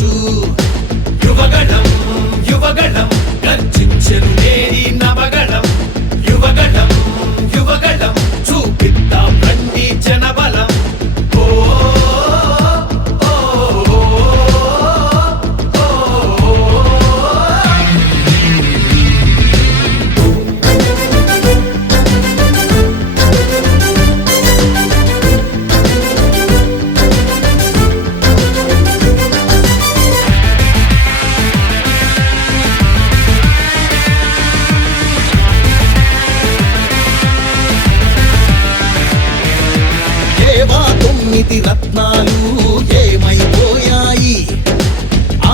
తేవచ్చు. యువగళం యువగళం గర్జించెను నేడి నవగళం. యువగళం యువగళం చూపిద్దాం రండి జనబలం. రత్నాలు ఏమైపోయాయి?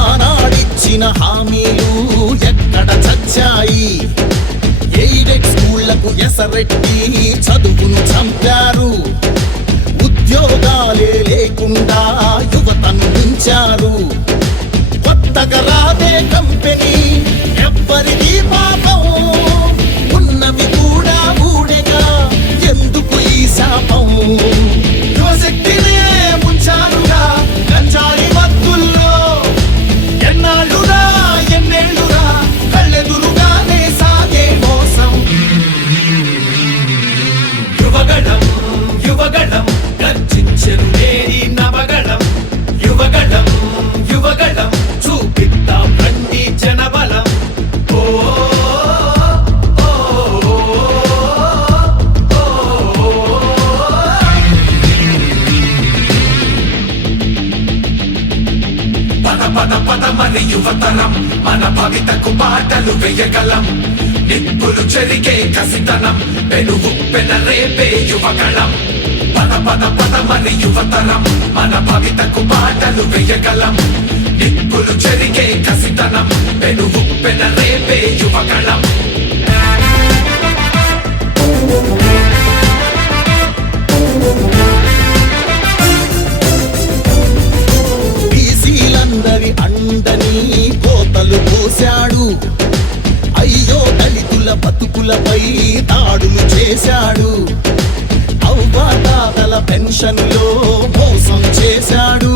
ఆనాడిచ్చిన హామీలు ఎక్కడ చచ్చాయి? ఎయిడెడ్ స్కూళ్లకు ఎసరెట్టి చదువును చంపారు. ఉద్యోగాలే లేకుండా యువతను ఉంచారు. కొత్తగా రాదే కంపెనీ ఎవ్వరిది పాపం. ఉన్నవి కూడా ఊడెగా ఎందుకు ఈ శాపం? యువశక్తినే ముంచారుగా గంజాయి మత్తుల్లో. ఎన్నాళ్ళురా ఎన్నేళ్ళురా కళ్ళెదురుగానే సాగే మోసం. యువగళం యువగళం గర్జించెను నేడి నవగళం. యువగళం యువగళం చూపిద్దాం రండి జనబలం. పద పద మన యువతరం మన భవితకు పాటలు వేయగలం. నిప్పులు చెరిగే కసితనం పెనుగు పెనరేపే యువగళం. పద పద పద మన యువతరం మన భవితకు పాటలు వేయగలం. నిప్పులు చెరిగే కసితనం పెనుగు పెనరేపే యువగళం. బీసీలందరి అండని కోతలు పోశాడు. అయ్యో దళితుల బతుకులపై దాడులు చేశాడు. అవ్వాతాతల పెన్షన్లో మోసం చేశాడు.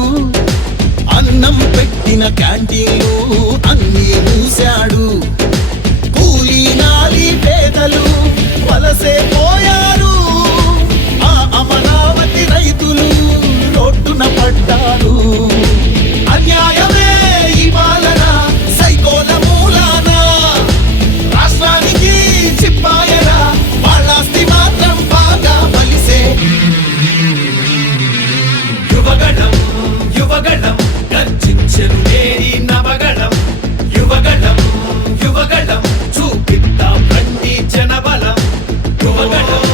అన్నం పెట్టిన క్యాంటీన్లు అన్నీ మూశాడు. కూలీ నాలి పేదలు వలసే పోయారు. ఆ అమరావతి రైతులు రోడ్డున పడ్డారు. అన్యాయమే ఈ పాలన సైకోల మూలాన. రాష్ట్రానికి చిప్పాయరా వాళ్ళాస్తి మాత్రం బాగా బలిసే. యువగళం యువగళం గర్జించెను నేడి నవగళం. యువగళం యువగళం చూపిద్దాం రండి జనబలం. యువగళం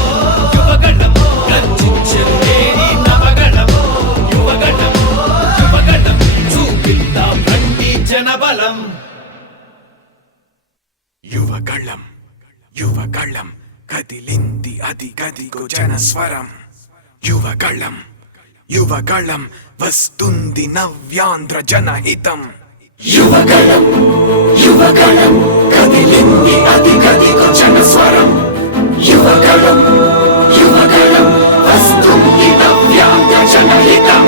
యువగళం గర్జించెను నేడి నవగళం. యువగళం యువగళం చూపిద్దాం రండి జనబలం. యువగళం యువగళం కదిలింది అది గదిగో జనస్వరం. యువగళం యువగళం వస్తుంది నవ్యాంధ్ర జనహితం. యువగళం యువగళం కదిలింది అది గదిగో జనస్వరం. యువగళం యువగళం వస్తుంది నవ్యాంధ్ర జనహితం.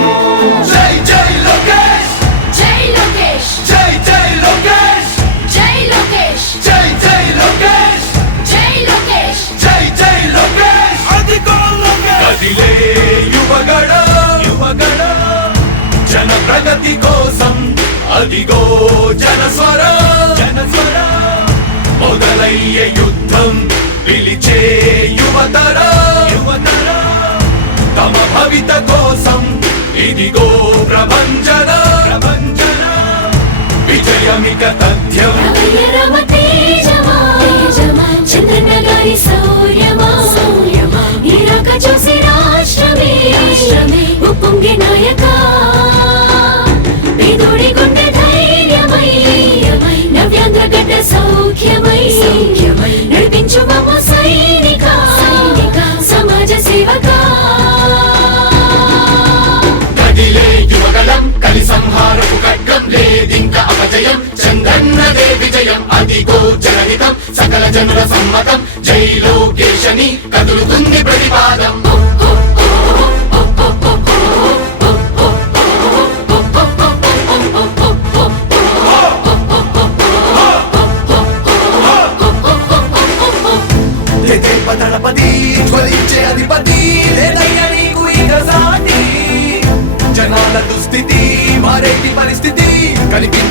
జై జై లోకేష్ జై లోకేష్ జై జై లోకేష్ జై లోకేష్ జై జై లోకేష్ జై లోకేష్ జై జై లోకేష్. అదిగో లోకేష్ కదిలే యువగళం యువగళం జన ప్రగతి కోసం అదిగో జనస్వరం జనస్వరం. మొదలయ్యే యుద్ధం పిలిచే యువతరం యువతరం. తమ భవిత కోసం ఇదిగో ప్రభంజనం ప్రభంజనం. విజయమిక తథ్యం. రమ తేజమా చంద్రన్న గారి శౌర్యమా నీరాక చూసి రాష్ట్రమే ఉప్పొంగే నాయక. పేదోడి గుండె ధైర్యమై నవ్యాంధ్ర గడ్డ సౌఖ్యమై నడిపించు మమ్మ సైనిక సమాజ సేవక. కదిలే యువగళం కలి సంహారపు ఖడ్గం లేదింక అపజయం. చంద్రన్నదే విజయం అదిగో జనహితం. సకల జనుల సమ్మతం జై లోకేశని కదులుతుంది ప్రతిపాదం.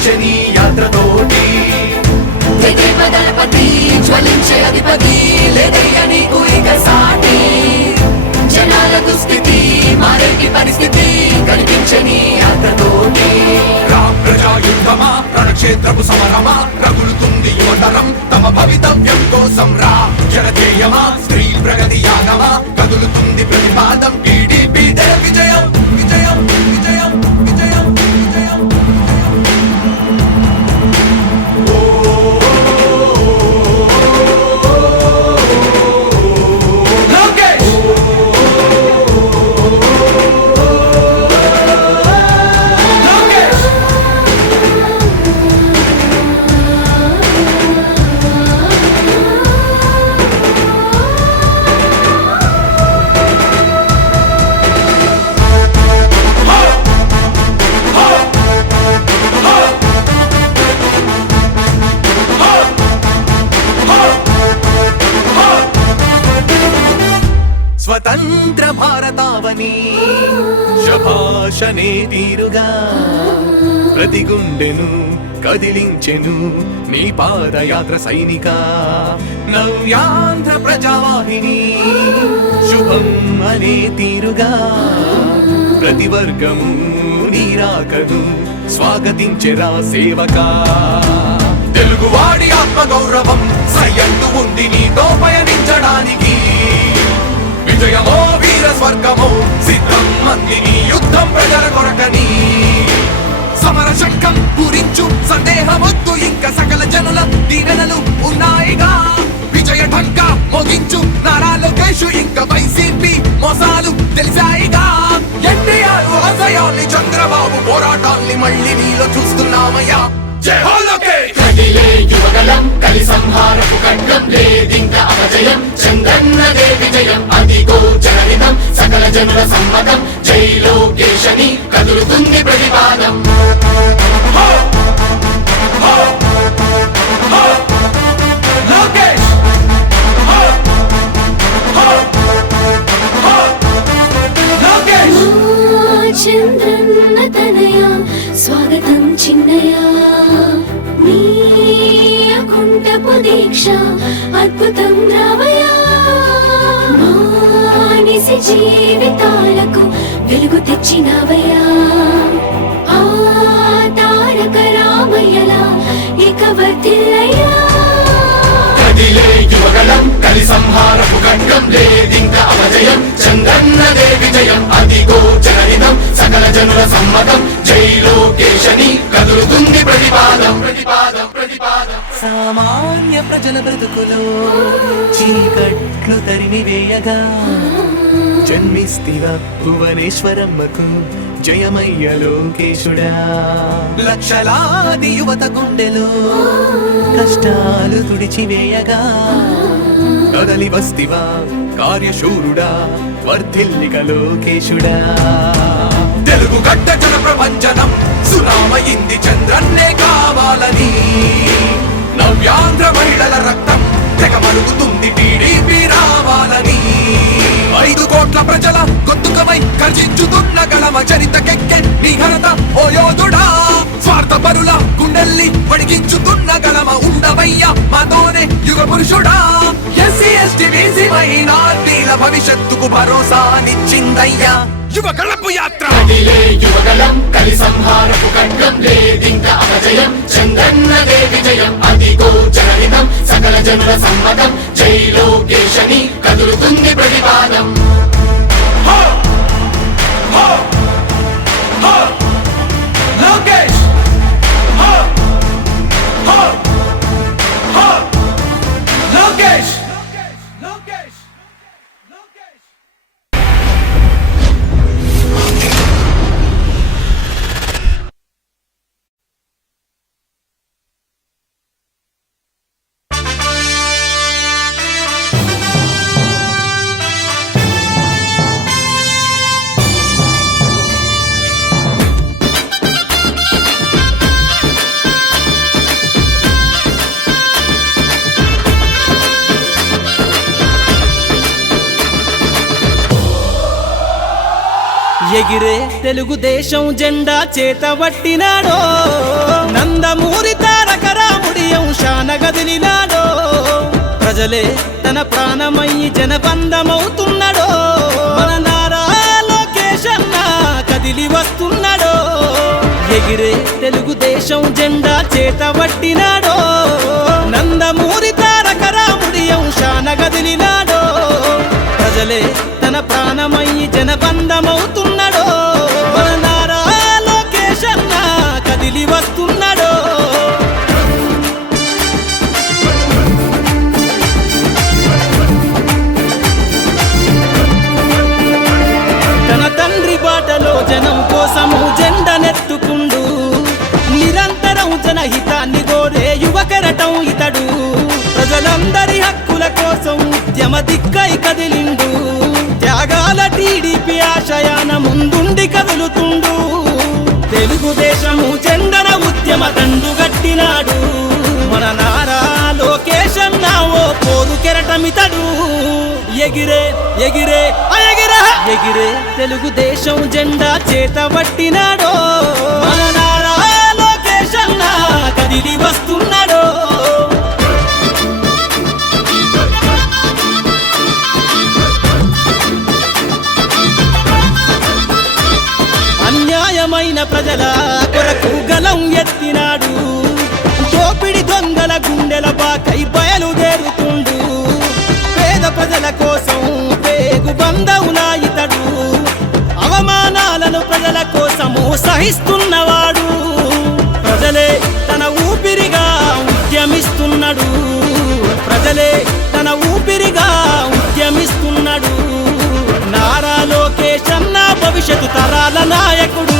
నడిపించని యాత్రతోటి దళపతి జ్వలించే అధిపతి లేదయ్య నీకు ఇక సాటి జనాల దుస్థితి మారేటి పరిస్థితి కనిపించని యాత్రతోటి ప్రజాయుద్ధమా రణక్షేత్రపు సమరమా రగులుతుంది యువతరం తమ భవితవ్యం కోసం రా జనజేయమా స్త్రీ ప్రగతి యాగమా కదులుతుంది ప్రతిపాదం టీడీపీ విజయం విజయం విజయం విజయం విజయం స్వతంత్ర భారతావని శభాషనే తీరుగా ప్రతి గుండెను కదిలించెను నీ పాదయాత్ర సైనిక నవ్యాంధ్ర ప్రజావాహిని శుభం అనే తీరుగా ప్రతి వర్గము నీరాకను స్వాగతించెరా సేవకా తెలుగువాడి ఆత్మగౌరవం సయ్యంటూ ఉంది నీతో పయనించడానికి విజయమో వీర స్వర్గమో సిద్ధం మందిని యుద్ధం ప్రజల కొరకని సమర శంఖం పూరించు సందేహమొద్దు ఇంకా సకల జనుల దీవెనలు ఉన్నాయిగా విజయ ఢంక మోగించు నారా లోకేషు ఇంకా వైసీపీ మోసాలు తెలిసాయిగా ఎన్టీఆర్ ఆశయాల్ని చంద్రబాబు పోరాటాల్ని మళ్ళీ నీలో చూస్తున్నామయ్యా జై హో లోకేష్ కదిలే యువగలం కలి సంహారపు ఖడ్గం లేదింక అపజయం చంద్రన్నదే విజయం అదిగో జనహితం సకల జనుల సమ్మతం జై లోకేశని కదులుతుంది ప్రతిపాదం చంద్రన్న తనయ స్వాగతం చిన్నయ నీ అకుంఠపు దీక్ష అద్భుతం రావయా మానిసి జీవితాలకు వెలుగు తెచ్చినవయా ఆ తారక రామయ్యలా ఇక వర్ధిల్లయ్యా కదిలే యువగలం కలి సంహారపు ఖడ్గం లేదింక అపజయం చంద్రన్నదే విజయం అదిగో జనహితం సకల జనుల సమ్మతం జై లోకేశని కదులుతుంది ప్రతిపాదం ప్రతిపాదం ప్రతిపాదం సామాన్య ప్రజల బ్రతుకులో చీకట్లు తరిమి వేయగా జన్మిస్తివా భువనేశ్వరమ్మకు జయమయ్య లోకేశుడా లక్షలాది యువత గుండెలో కష్టాలు తుడిచివేయగా కదలి వస్తివా కార్యశూరుడా వర్ధిల్లిక లోకేశుడా తెలుగు గడ్డ జన ప్రపంచనం సునామయింది చంద్రన్నే కావాలని నవ్యాంధ్ర మహిళల రక్తం తెగమరుగుతుంది టీడీపీ రావాలని 5 కోట్ల ప్రజల గొంతుకమై గర్జించుతున్న గళమ చరితకెక్కె నీ ఘనత ఓ యోధుడా స్వార్థ పరుల గుండెల్ని వణికించుతున్న గళమ ఉండవయ్యా మాతోనే యుగ పురుషుడా ఎస్సీ ఎస్టీ బీసీ మైనార్టీల భవిష్యత్తుకు భరోసానిచ్చిందయ్యా యువ గళపు యాత్ర కదిలే యువగలం కలి సంహారపు ఖడ్గం లేదింక అపజయం చంద్రన్నదే విజయం అదిగో జనహితం సకల జనుల సమ్మతం జై లోకేశని కదులుతుంది ప్రతిపాదం లోకేష్ లోకేష్ లోకేష్ లోకేష్ ఎగిరే తెలుగుదేశం జెండా చేతబట్టినాడో నందమూరి తారక రాముడి అంశాన గదిలినాడో ప్రజలే తన ప్రాణమయ్యి జనబంధమవుతున్నాడో మన నారా లోకేష్ అన్న కదిలి వస్తున్నాడో ఎగిరే తెలుగుదేశం జెండా చేతబట్టినాడో నందమూరి తారక రాముడి అంశాన గదిలినాడో ప్రజలే తన ప్రాణమయ్యి జనబంధమవుతున్నాడో మన నారా లోకేష్ అన్న కదిలి వస్తున్నాడో తన తండ్రి బాటలో జనం కోసము జెండనెత్తుకుండు నిరంతరం జనహితాన్ని కోరే యువకరటం ఇతడు ప్రజలందరి హక్కుల కోసం ఉద్యమ దిక్కై కదిలిండు త్యాగాల టీడీపీ ఆశయాన ముందుండి కదులుతుండు తెలుగుదేశము జెండన ఉద్యమ దండు గట్టినాడు మన నారా లోకేష్ అన్న ఓ పోరు కెరటమితడు ఎగిరే ఎగిరే ఎగిరే ఎగిరే తెలుగుదేశం జెండా చేతబట్టినాడో మన నారా లోకేష్ అన్న కదిలి వస్తున్నాడో అన్యాయమైన ప్రజల కొరకు గలం ఎత్తినాడు దోపిడి దొంగల గుండెల బాకై బయలుదేరుతుండు పేద ప్రజల కోసం పేగు బంధవులా ఇతడు అవమానాలను ప్రజల కోసము సహిస్తున్నవాడు ప్రజలే తన ఊపిరిగా ఉద్యమిస్తున్నాడు ప్రజలే తన ఊపిరిగా ఉద్యమిస్తున్నాడు నారా లోకేష్ అన్న భవిష్యత్తు తరాల నాయకుడు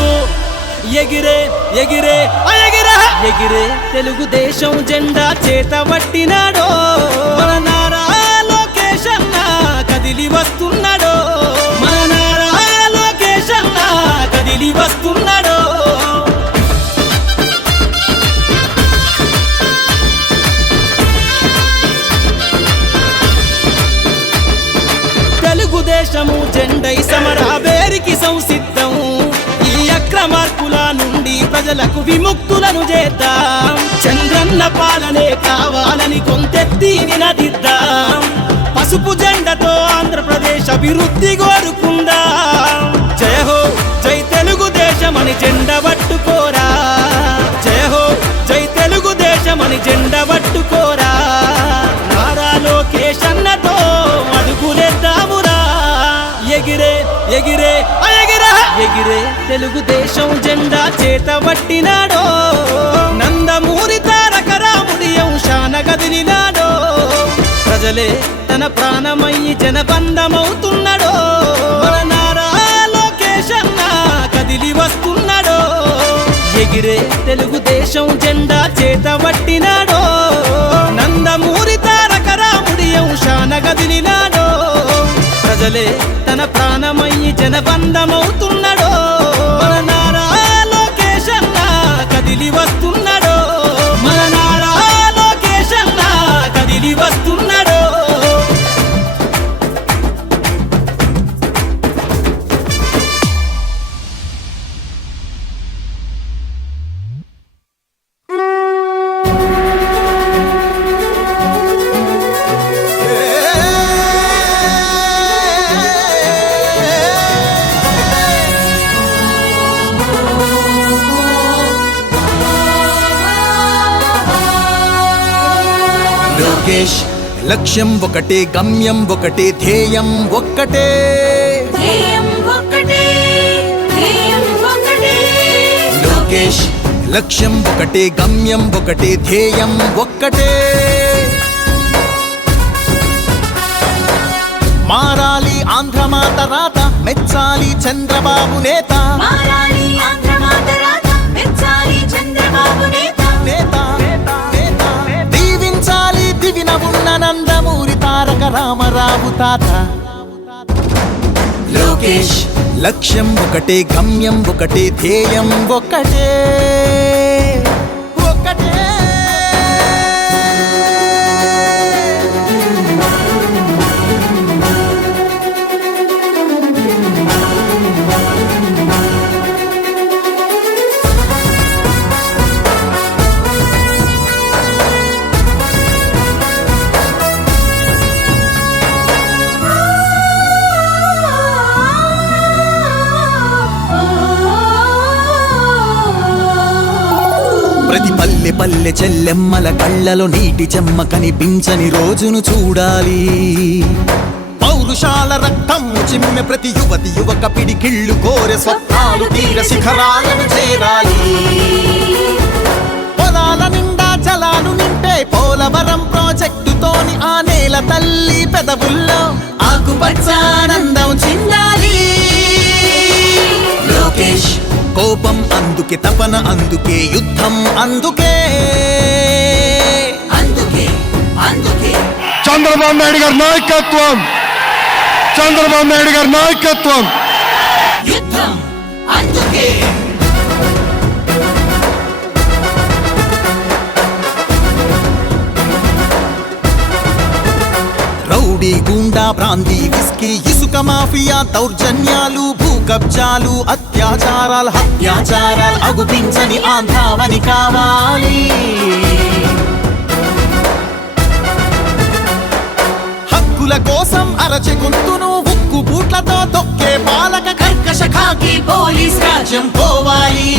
ఎగిరే ఎగిరే ఎగిరే ఎగిరే తెలుగుదేశం జెండా చేతబట్టినాడో మన నారా లోకేష్ అన్న కదిలి వస్తున్నాడో మన నారా లోకేష్ అన్న కదిలి వస్తున్నాడో తెలుగుదేశము జెండై సమరావేరికి సంసిద్ధం ఈ అక్రమార్కుల నుండి ప్రజలకు విముక్తులను చేద్దాం చంద్రన్న పాలనే కావాలని కొంతెత్తి నినదిద్దాం పసుపు జెండతో ఆంధ్రప్రదేశ్ అభివృద్ధి కోరుకుందాం జయ హో జై తెలుగుదేశమని జెండ పట్టుకోరా జయ హో జై తెలుగుదేశమని జెండ పట్టుకోరా నారా లోకేష్ అన్నతో అడుగులేద్దామురా ఎగిరే ఎగిరే ఎగిరే ఎగిరే తెలుగుదేశం జెండా చేతబట్టినాడో నందమూరి తారక రాముడి అంశాన గదిలినాడో ప్రజలే తన ప్రాణమయ్యి జనబంధమవుతున్నాడో మన నారా లోకేష్ అన్న కదిలి వస్తున్నాడో ఎగిరే తెలుగుదేశం జెండా చేతబట్టినాడో నందమూరి తారక రాముడి అంశాన గదిలినాడో ప్రజలే తన ప్రాణమయ్యి జనబంధమవుతున్నాడో మన నారా లోకేష్ అన్న కదిలి వస్తున్నాడో మన నారా లోకేష్ అన్న కదిలి వస్తున్నాడో లోకేష్ లక్ష్యం ఒకటే గమ్యం ఒకటే ధ్యేయం ఒక్కటే ధ్యేయం ఒక్కటే ధ్యేయం ఒక్కటే లోకేష్ లక్ష్యం ఒకటే గమ్యం ఒకటే ధ్యేయం ఒక్కటే మారాలి ఆంధ్రమాత రాత మెచ్చాలి చంద్రబాబు నేత మారాలి ఆంధ్రమాత రాత మెచ్చాలి చంద్రబాబు నేత నేత దీవించాలి దివిన ఉన్న నందమూరి తారక రామరావు తాత లోకేష్ లక్ష్యం ఒకటే గమ్యం ఒకటే ధ్యేయం ఒకటే ఒకటే ప్రతి పల్లె పల్లె చెల్లెమ్మల కళ్ళలో నీటి చెమ్మ కనిపించని రోజును చూడాలి. పౌరుషాల రక్తం చిమ్మె ప్రతి యువతి యువక పిడికిళ్ళు కోరె స్వప్నాలు తీర శిఖరాలను చేరాలి. పొలాల నిండా జలాలు నింపే పోలవరం ప్రాజెక్టుతోని ఆ నేల తల్లి పెదవుల్లో ఆకుపచ్చానందం చిందాలి. లోకేష్ కోపం అందుకే, తపన అందుకే, యుద్ధం అందుకే. చంద్రబాబు నాయుడు గారి నాయకత్వం, చంద్రబాబు నాయుడు గారి నాయకత్వం. యుద్ధం అందుకే. రౌడీ గూండా ప్రాంతీ విస్కీ ఇసుక మాఫియా దౌర్జన్యాలు భూ కబ్జాలు అత్యాచారాలు హత్యాచారాలు అగుపించని ఆంధ్రావని కావాలి. హక్కుల కోసం అరచె గొంతును ఉక్కు బూట్లతో తొక్కే పాలక కర్కశ ఖాకీ పోలీస్ రాజ్యం పోవాలి.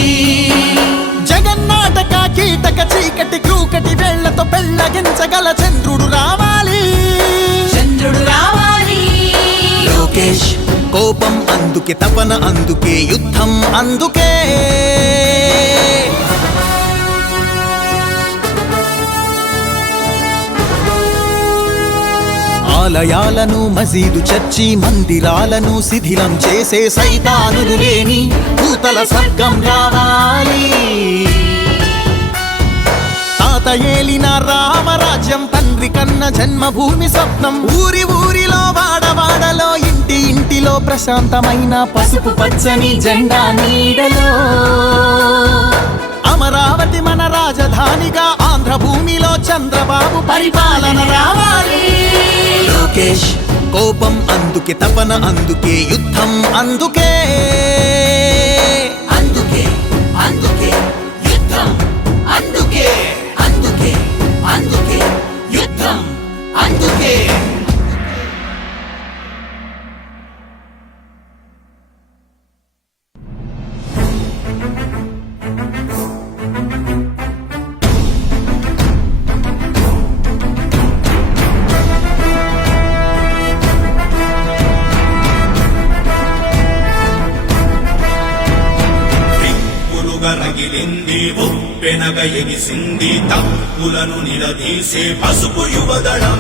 జగన్నాటక కీటక చీకటి క్రూకటి వేళ్లతో పెళ్ళగించగల చంద్రుడు రావాలి. లోకేష్ కోపం అందుకే, తపన అందుకే, యుద్ధం అందుకే. ఆలయాలను మసీదు చర్చి మందిరాలను శిథిలం చేసే సైతానులు లేని భూతల స్వర్గం రావాలి. తాత ఏలిన రామరాజ్యం తండ్రి కన్న జన్మభూమి స్వప్నం ఊరి ఊరిలో వాడవాడలో ఇంటి ఇంటిలో ప్రశాంతమైన పసుపు పచ్చని జెండా నీడలో. అమరావతి మన రాజధానిగా ఆంధ్ర భూమిలో చంద్రబాబు పరిపాలన రావాలి. లోకేష్ కోపం అందుకే, తపన అందుకే, యుద్ధం అందుకే. అందుకే అందుకే యుద్ధం అందుకే. అందుకే అందుకే యుద్ధం అందుకే. రగిలింది ఉప్పెనగ ఎగిసింది తప్పులను నిలదీసే పసుపు యువదళం.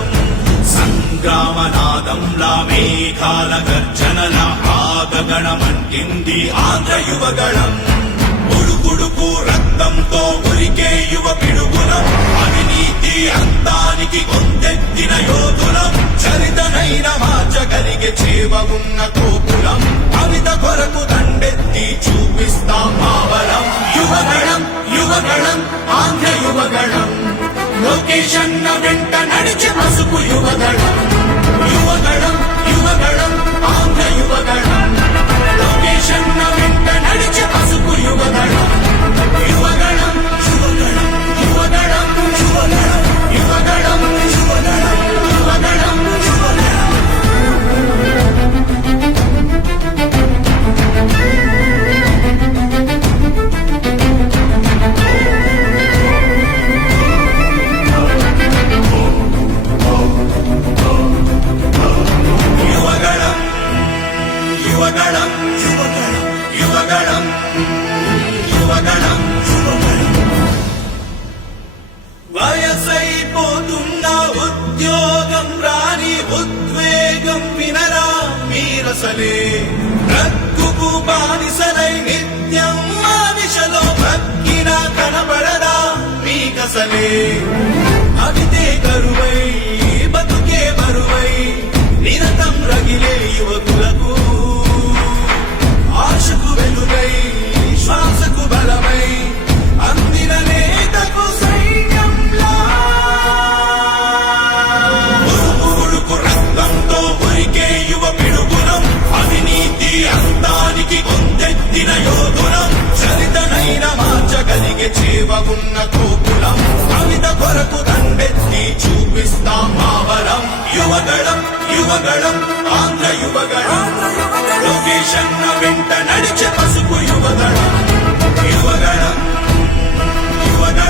సంగ్రామనాదంలా మేఘాల గర్జనల ఆగగణమంటింది ఆంధ్ర యువగళం. ఉడుకుడుకు రక్తంతో ఉరికే యువ పిడుగులం, అవినీతి అంతానికి గొంతెత్తిన యోధులం. చరితనైన మార్చగలిగే చేవ ఉన్న తోపులం, కవిత కొరకు దండెత్తి చూపిస్తాం మావలం. యువగళం యువగళం ఆంధ్ర యువగళం, లోకేషన్న వెంట నడిచే పసుపు యువగళం. యువగళం యువగళం ఆంధ్ర యువగళం, లోకేషన్న వెంట నడిచే పసుపు యువగళం. యువగళం యువగళం యువగళం యువగళం యువగళం యువగళం యువగళం యువగళం. యువగళం యువగళం యువగళం యువగళం యువగళం. వయసైపోతున్న ఉద్యోగం రాని ఉద్వేగం వినరా మీరసలే. రక్కుకు బానిసలై నిత్యం మానిషలో భక్కిన కనబడరా మీకసలే. అవితే కరువై బతుకే బరువై నిరతం రగిలే యువకులకు, ఆశకు వెలుగై శ్వాసకు బలమై అందిన నేతకు సైన్యంలా. ఉడుకు రక్తంతో ఉరికే యువ పిడుగులం, అవినీతి అంతానికి గొంతెత్తిన యోధులం. చరితనైన మార్చగలిగే చేవ ఉన్న తోపులం, కవిత కొరకు దండెత్తి చూపిస్తాం మావలం. యువగళం యువగళం ఆంధ్ర యువగళం, లోకేషన్న వెంట నడిచే పసుపు యువగళం. యువగళం యువగళం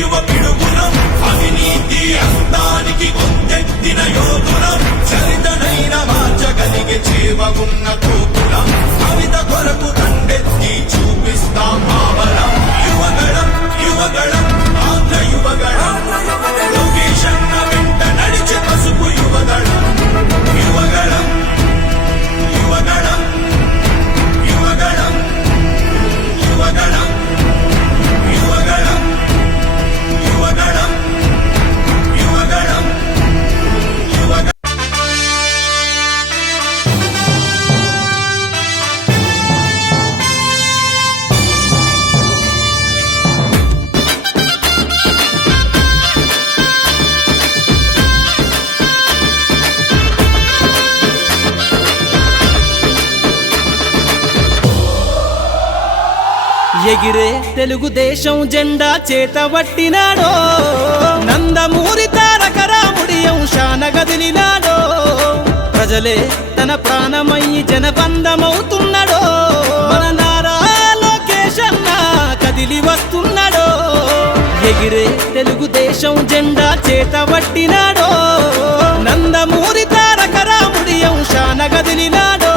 యువ పిడుగులం అవినీతి అందానికి కొందెత్తిన యోధులం చరితనైన మార్చగలిగే చేవగున్న తోపులం కవిత కొరకు దండెత్తి చూపిస్తాం మావలం యువగళం యువగళం ఆంధ్ర యువగళం లోకేశన్న వెంట నడిచే పసుపు యువగళం యువగళం యువగళం యువగళం యువగళం యువగళం యువగళం యువగళం యువగళం ఎగిరే తెలుగుదేశం జెండా చేతబట్టినాడో నందమూరి తారక రాముడి అంశాన గదిలినాడో ప్రజలే తన ప్రాణమయ్యి జనబంధమవుతున్నాడో మన నారా లోకేశన్న కదిలి వస్తున్నాడో ఎగిరే తెలుగుదేశం జెండా చేతబట్టినాడో నందమూరి తారక రాముడి అంశాన గదిలినాడో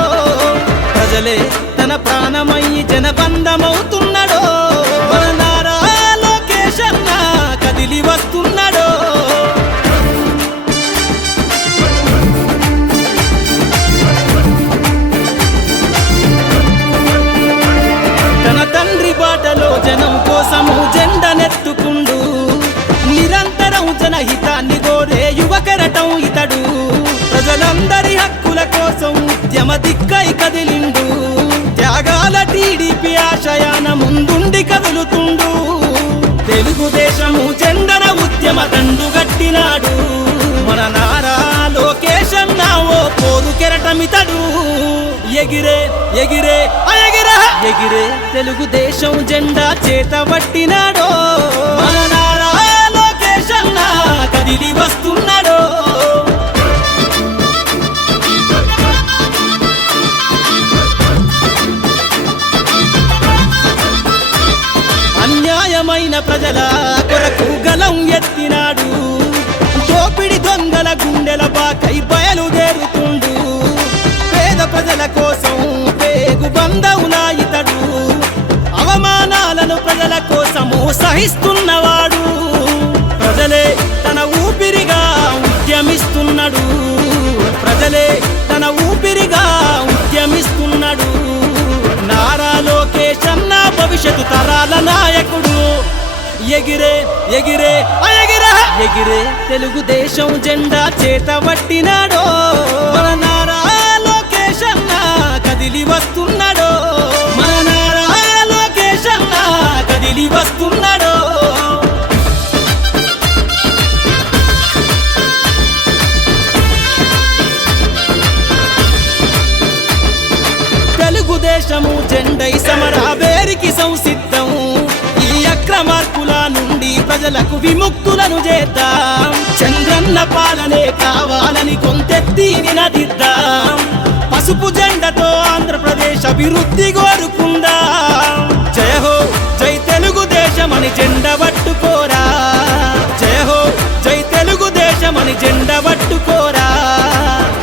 ప్రజలే తన ప్రాణమయ్యి జనబంధమవుతున్నాడో మన నారా లోకేశన్న కదిలి వస్తున్నాడో తన తండ్రి బాటలో జనం కోసము జెండనెత్తుకుండు నిరంతరం జనహితాన్ని కోరే యువకరటం ఇతడు ప్రజలందరి హక్కుల కోసం ఉద్యమ దిక్కై కదిలిండు త్యాగాల టీడీపీ ఆశయాన ముందుండి కదులుతుండు తెలుగుదేశము జెండన ఉద్యమ దండు గట్టినాడు మన నారా లోకేశన్న ఓ పోరు కెరటమితడు ఎగిరే ఎగిరే ఎగిరే ఎగిరే తెలుగుదేశం జెండా చేతబట్టినాడో మన నారా లోకేశన్న కదిలి వస్తున్నాడో అన్యాయమైన ప్రజల కొరకు గలం ఎత్తినాడు దోపిడి దొంగల గుండెల బాకై బయలుదేరుతుండు పేద ప్రజల కోసం పేగు బంధవులా ఇతడు అవమానాలను ప్రజల కోసము సహిస్తున్నవాడు ప్రజలే తన ఊపిరిగా ఉద్యమిస్తున్నాడు ప్రజలే తన ఊపిరిగా ఉద్యమిస్తున్నాడు నారా లోకేశన్న భవిష్యత్తు తరాల నాయకుడు ఎగిరే ఎగిరే ఎగిరే ఎగిరే తెలుగుదేశం జెండా చేతబట్టినాడో మన నారా లోకేశన్న కదిలి వస్తున్నాడో మన నారా లోకేశన్న కదిలి వస్తున్నాడో తెలుగుదేశము జెండై సమరావేరికి సంసిద్ధం ఈ అక్రమార్కుల నుండి ప్రజలకు విముక్తులను చేద్దాం చంద్రన్న పాలనే కావాలని కొంతెత్తి నినదిద్దాం పసుపు జెండతో ఆంధ్రప్రదేశ్ అభివృద్ధి కోరుకుందాం జయ హో జై తెలుగుదేశమని జెండ పట్టుకోరా జయ హో జై తెలుగుదేశమని జెండ పట్టుకోరా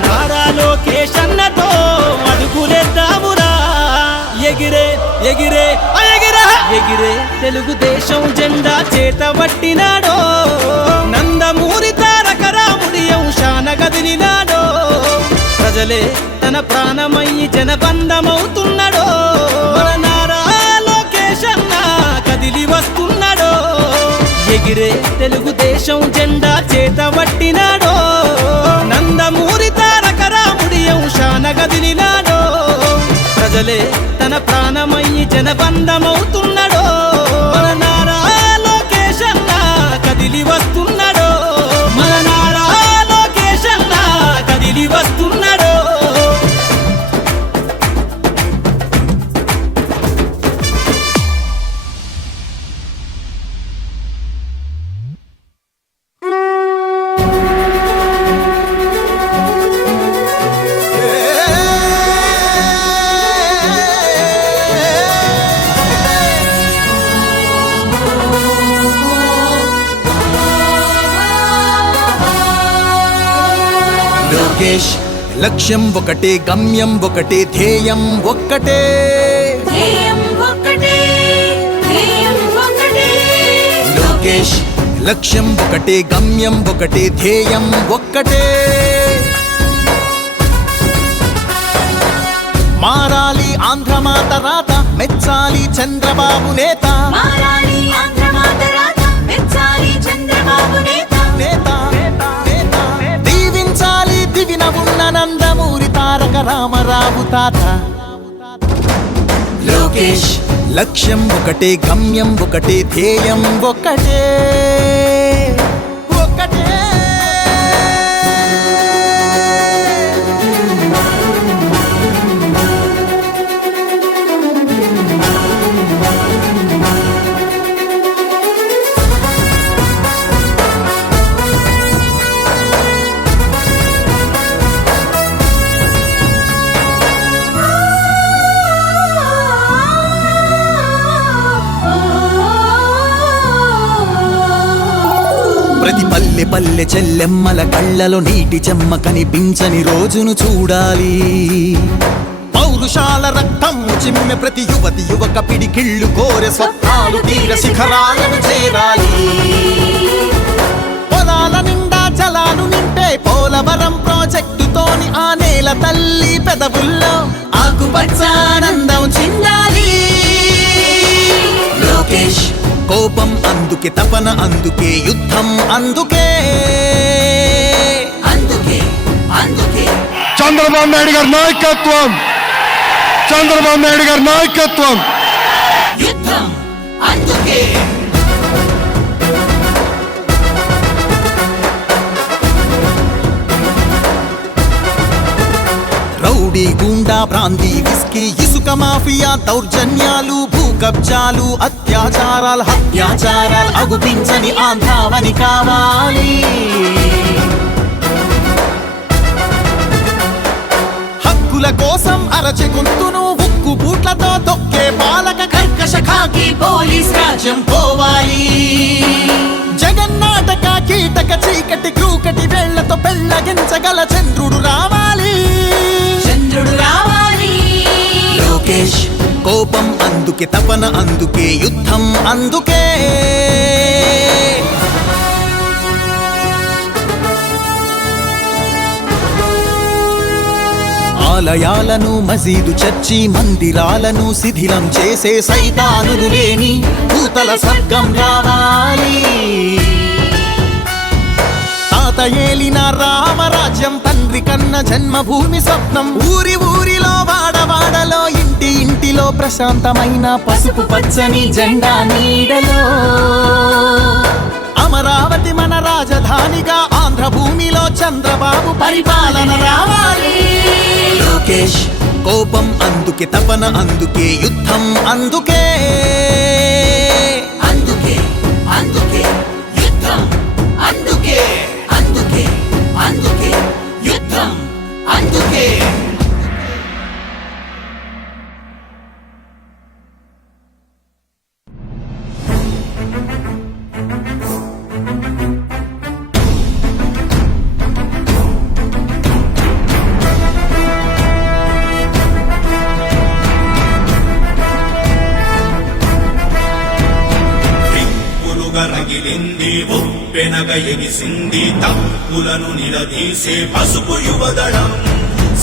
నారా లోకేశన్నతో అడుగులేద్దామురా ఎగిరే ఎగిరే ఎగిరే ఎగిరే తెలుగుదేశం జెండా చేతబట్టినాడో నందమూరి తారక రాముడి అంశాన గదిలినాడో ప్రజలే తన ప్రాణమయ్యి జనబంధమవుతున్నాడో మన నారా లోకేశన్న కదిలి వస్తున్నాడో ఎగిరే తెలుగుదేశం జెండా చేతబట్టినాడో నందమూరి తారక రాముడి అంశాన గదిలినాడో ప్రజలే తన ప్రాణమయ్యి జనబంధమవుతున్నాడో మన నారా లోకేశన్న కదిలి వస్తున్నాడో మన నారా లోకేశన్న కదిలి వస్తున్నాడో లోకేష్ లక్ష్యం ఒకటే, గమ్యం ఒకటే, ధ్యేయం ఒక్కటే. ధ్యేయం ఒక్కటే, ధ్యేయం ఒక్కటే. లోకేష్ లక్ష్యం ఒకటే, గమ్యం ఒకటే, ధ్యేయం ఒక్కటే. మారాలి ఆంధ్రమాత రాత, మెచ్చాలి చంద్రబాబు నేత. మారాలి ఆంధ్రమాత రాత, మెచ్చాలి చంద్రబాబు నేత. నేత దీవించాలి దివిన ఉన్న నందమూరి తారక రామారావు తాత. లోకేష్ లక్ష్యం ఒకటే, గమ్యం ఒకటే, ధ్యేయం ఒకటే. ఒకటే ప్రతి పల్లె పల్లె చెల్లెమ్మల కళ్ళలో నీటి చెమ్మ కనిపించని రోజును చూడాలి. పౌరుషాల రక్తం చిమ్మె ప్రతి యువతి యువక పిడికిళ్ళు కోరె స్వప్నాలు తీర శిఖరాలను చేరాలి. పొలాల నిండా జలాలు నింపే పోలవరం ప్రాజెక్టుతోని ఆ నేల తల్లి పెదవుల్లో ఆకుపచ్చానందం చిందాలి. లోకేష్ కోపం అందుకే, తపన అందుకే, యుద్ధం అందుకే. అందుకే అందుకే చంద్రబాబు నాయుడు గారి నాయకత్వం, చంద్రబాబు నాయుడు గారి నాయకత్వం. యుద్ధం అందుకే రౌడీ గూండా ప్రాంతీ విస్కీ ఇసుక మాఫియా దౌర్జన్యాలు భూ కబ్జాలు అత్యాచారాలు హత్యాచారాలు అగుపించని ఆంధ్రావని కావాలి. హక్కుల కోసం అరచె గొంతును ఉక్కు బూట్లతో తొక్కే పాలక కర్కశ ఖాకీ పోలీస్ రాజ్యం పోవాలి. జగన్నాటక కీటక చీకటి క్రూకటి వేళ్లతో పెళ్ళగించగల చంద్రుడు రావాలి. చంద్రుడు రావాలి. లోకేష్ కోపం అందుకే, తపన అందుకే, యుద్ధం అందుకే. ఆలయాలను మసీదు చర్చి మందిరాలను శిథిలం చేసే సైతానులు లేని భూతల స్వర్గం రావాలి. తాత ఏలిన రామరాజ్యం తండ్రి కన్న జన్మభూమి స్వప్నం. ఊరి ఊరిలో వాడవాడలో ఇంటి ఇంటిలో ప్రశాంతమైన పసుపు పచ్చని జెండా నీడలో. అమరావతి మన రాజధానిగా ఆంధ్ర భూమిలో చంద్రబాబు పరిపాలన రావాలి. లోకేష్ కోపం అందుకే, తపన అందుకే, యుద్ధం అందుకే. అందుకే అందుకే యుద్ధం అందుకే అందుకే అందుకే యుద్ధం అందుకే రగిలింది ఉప్పెనగ ఎగిసింది తప్పులను నిలదీసే పసుపు యువదళం.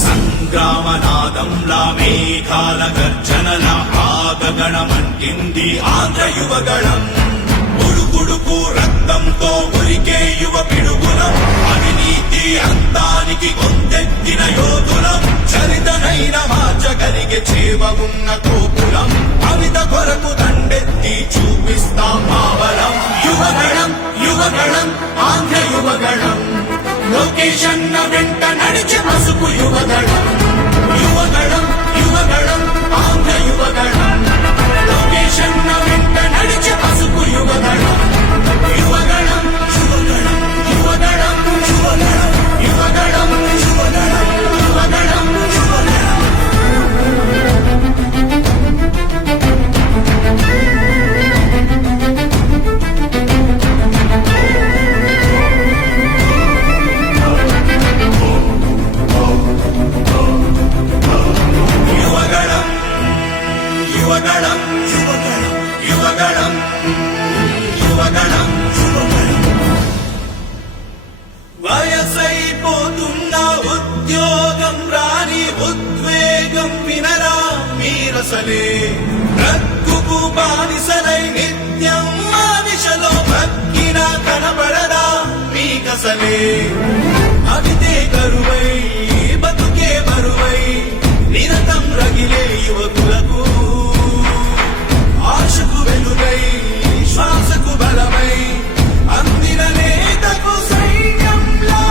సంగ్రామనాదంలా మేఘాల గర్జనల ఆగగణమంటింది ఆంధ్ర యువగళం. ఉడుకుడుకు రక్తంతో ఉరికే యువ పిడుగులం, అవినీతి అంతానికి గొంతెత్తిన యోధులం. చరితనైన మార్చగలిగే చేవ ఉన్న కోపులం, కవిత కొరకు దండెత్తి చూపిస్తాం మావలం. యువగణం యువగణం ఆంధ్ర యువగణం, లోకేష్ అన్న వెంట నడిచే పసుపు యువగణం. యువగణం యువగణం ఆంధ్ర యువగణం, లోకేష్ అన్న వెంట నడిచే పసుపు యువగణం. యువగణం యువగణం యువగణం యువగణం యువగణం యువగణం యువగణం యువగణం. కసలే రక్కుకు బానిసలై నిత్యం మానిషలో భక్కిన కనబడదా మీ కసలే అవితే కరువై బతుకే బరువై నిరతం రగిలే యువకులకు ఆశకు వెలుగై శ్వాసకు బలమై అందిన నేతకు సైన్యంలా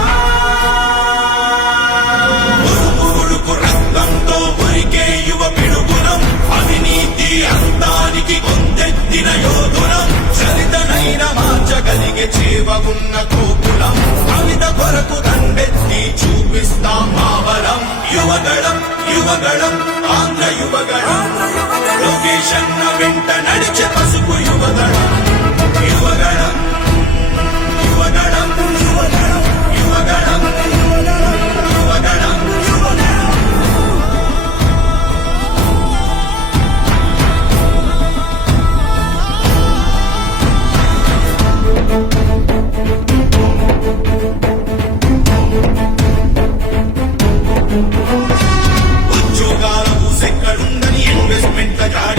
ఉడుకు రక్తంతో ఉరికే యువ పిడుగునం అవినీతి అంతానికి కొందెత్తిన యోధునం చరితనైన మార్చగలిగే చేవ ఉన్న కోపులం అమిత కొరకు దండెత్తి చూపిస్తాం మావరం యువగళం యువగళం ఆంధ్ర యువగళం లొకేషన్ వెంట నడిచే